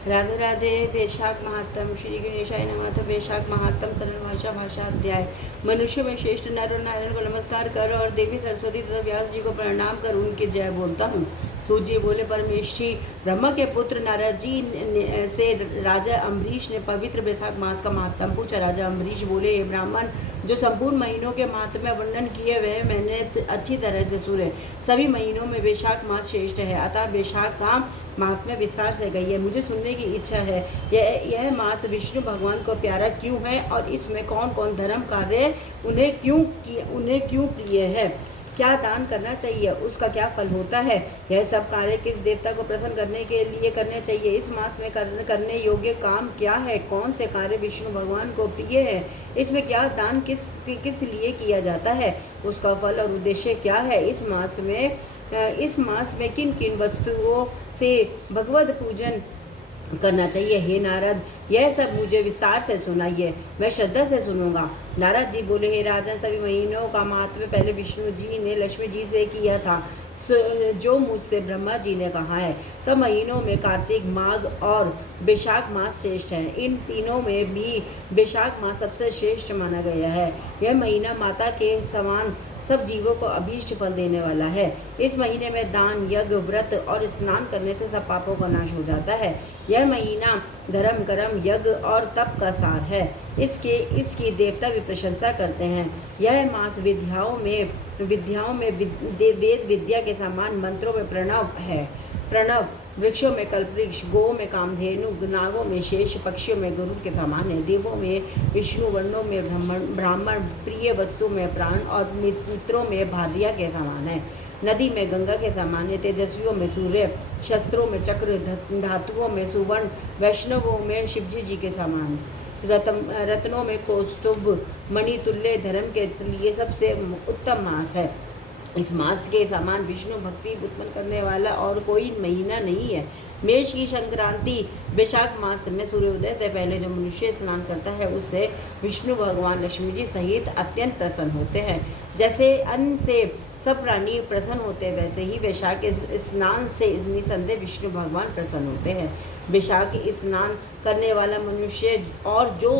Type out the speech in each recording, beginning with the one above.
राधे राधे। वैशाख महात्म श्री गणेशाय नमः। तो वैशाख महात्म सरल भाषा भाषा अध्याय। मनुष्य में श्रेष्ठ नर और नारायण को नमस्कार कर और देवी सरस्वती तथा व्यास जी को प्रणाम कर उनकी जय बोलता हूँ। सूत जी बोले, परमेष्ठी ब्रह्मा के पुत्र नारद जी से राजा अम्बरीश ने पवित्र वैशाख मास का महात्म पूछा। राजा अम्बरीश बोले, हे ब्राह्मण, जो संपूर्ण महीनों के महात्म्य वर्णन किए वह मैंने अच्छी तरह से सुने। सभी महीनों में वैशाख मास श्रेष्ठ है, अतः वैशाख का महात्म्य विस्तार से कहिए, मुझे सुनने की इच्छा है। यह मास विष्णु भगवान को प्यारा क्यों है और इसमें कौन कौन धर्म कार्य उन्हें क्यों प्रिय है, क्या दान करना चाहिए, उसका क्या फल होता है, यह सब कार्य किस देवता को प्रसन्न करने के लिए करने चाहिए, इस मास में करने योग्य काम क्या है, कौन से कार्य विष्णु भगवान को प्रिय है, इसमें क्या दान किस लिए किया जाता है, उसका फल और उद्देश्य क्या है, इस मास में किन किन वस्तुओं से भगवत पूजन करना चाहिए। हे नारद, यह सब मुझे विस्तार से सुनाइए, मैं श्रद्धा से सुनूंगा। नारद जी बोले, हे राजन, सभी महीनों का महात्म्य पहले विष्णु जी ने लक्ष्मी जी से किया था, जो मुझसे ब्रह्मा जी ने कहा है। सब महीनों में कार्तिक, माघ और वैशाख मास श्रेष्ठ है। इन तीनों में भी वैशाख मास सबसे श्रेष्ठ माना गया है। यह महीना माता के समान सब जीवों को अभीष्ट फल देने वाला है। इस महीने में दान, यज्ञ, व्रत और स्नान करने से सब पापों का नाश हो जाता है। यह महीना धर्म, कर्म, यज्ञ और तप का सार है। इसकी देवता भी प्रशंसा करते हैं। यह मास विद्याओं में वेद विद्या के समान, मंत्रों में प्रणव है। प्रणव वृक्षों में कल्पवृक्ष, गौ में कामधेनु, नागों में शेष, पक्षियों में गरुड़ के समान है। देवों में विष्णु, वर्णों में ब्राह्मण, प्रिय वस्तु में प्राण और मित्रों में भार्या के समान है। नदी में गंगा के समान है। तेजस्वियों में सूर्य, शस्त्रों में चक्र, धातुओं में सुवर्ण, वैष्णवों में शिवजी जी के समान, रत्नों में कौस्तुभ, मणितुल्य धर्म के लिए सबसे उत्तम मास है। इस मास के समान विष्णु भक्ति उत्पन्न करने वाला और कोई महीना नहीं है। मेष की संक्रांति वैशाख मास में सूर्योदय से पहले जो मनुष्य स्नान करता है उससे विष्णु भगवान लक्ष्मी जी सहित अत्यंत प्रसन्न होते हैं। जैसे अन्न से सब प्राणी प्रसन्न होते हैं, वैसे ही वैशाख स्नान से निसंदेह विष्णु भगवान प्रसन्न होते हैं। वैशाख स्नान करने वाला मनुष्य और जो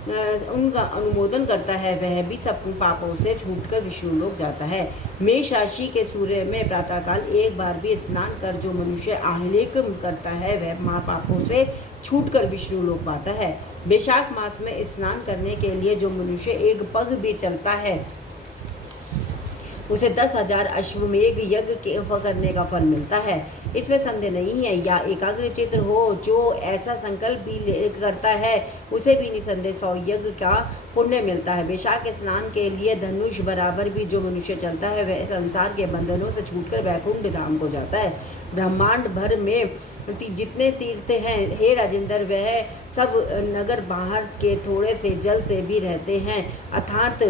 उनका अनुमोदन करता है वह भी सब पापों से छूटकर विष्णु लोक जाता है। मेष राशि के सूर्य में प्रातःकाल एक बार भी स्नान कर जो मनुष्य आहलिक करता है वह पापों से छूटकर विष्णु लोक पाता है। वैशाख मास में स्नान करने के लिए जो मनुष्य एक पग भी चलता है उसे 10,000 अश्वमेघ यज्ञ करने का फल मिलता है, इसमें संदेह नहीं है। या एकाग्रचित्त हो जो ऐसा संकल्प भी करता है उसे भी निसंदेह 100 यज्ञ का पुण्य मिलता है। वैशाख स्नान के लिए धनुष बराबर भी जो मनुष्य चलता है वह संसार के बंधनों से छूटकर वैकुंठ धाम को जाता है। ब्रह्मांड भर में जितने तीर्थ हैं हे राजेंद्र, वह सब नगर बाहर के थोड़े से जल से भी रहते हैं। अर्थात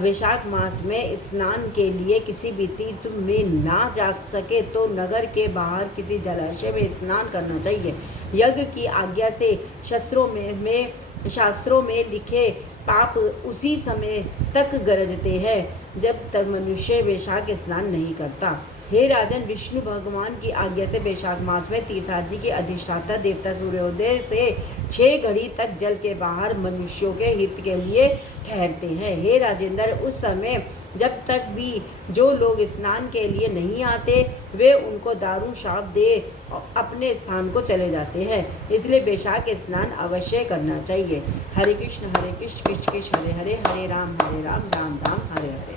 वैशाख मास में स्नान के लिए किसी भी तीर्थ में ना जा सके तो नगर के बाहर किसी जलाशय में स्नान करना चाहिए। यज्ञ की आज्ञा से शास्त्रों में लिखे पाप उसी समय तक गरजते हैं जब तक मनुष्य वैशाख स्नान नहीं करता। हे राजन, विष्णु भगवान की आज्ञा से वैशाख मास में तीर्थार्थी के अधिष्ठाता देवता सूर्योदय से 6 घड़ी तक जल के बाहर मनुष्यों के हित के लिए ठहरते हैं। हे राजेंद्र, उस समय जब तक भी जो लोग स्नान के लिए नहीं आते वे उनको दारू शाप दे अपने स्थान को चले जाते हैं, इसलिए वैशाख स्नान अवश्य करना चाहिए। हरे कृष्ण कृष्ण कृष्ण हरे हरे, हरे राम राम राम हरे हरे।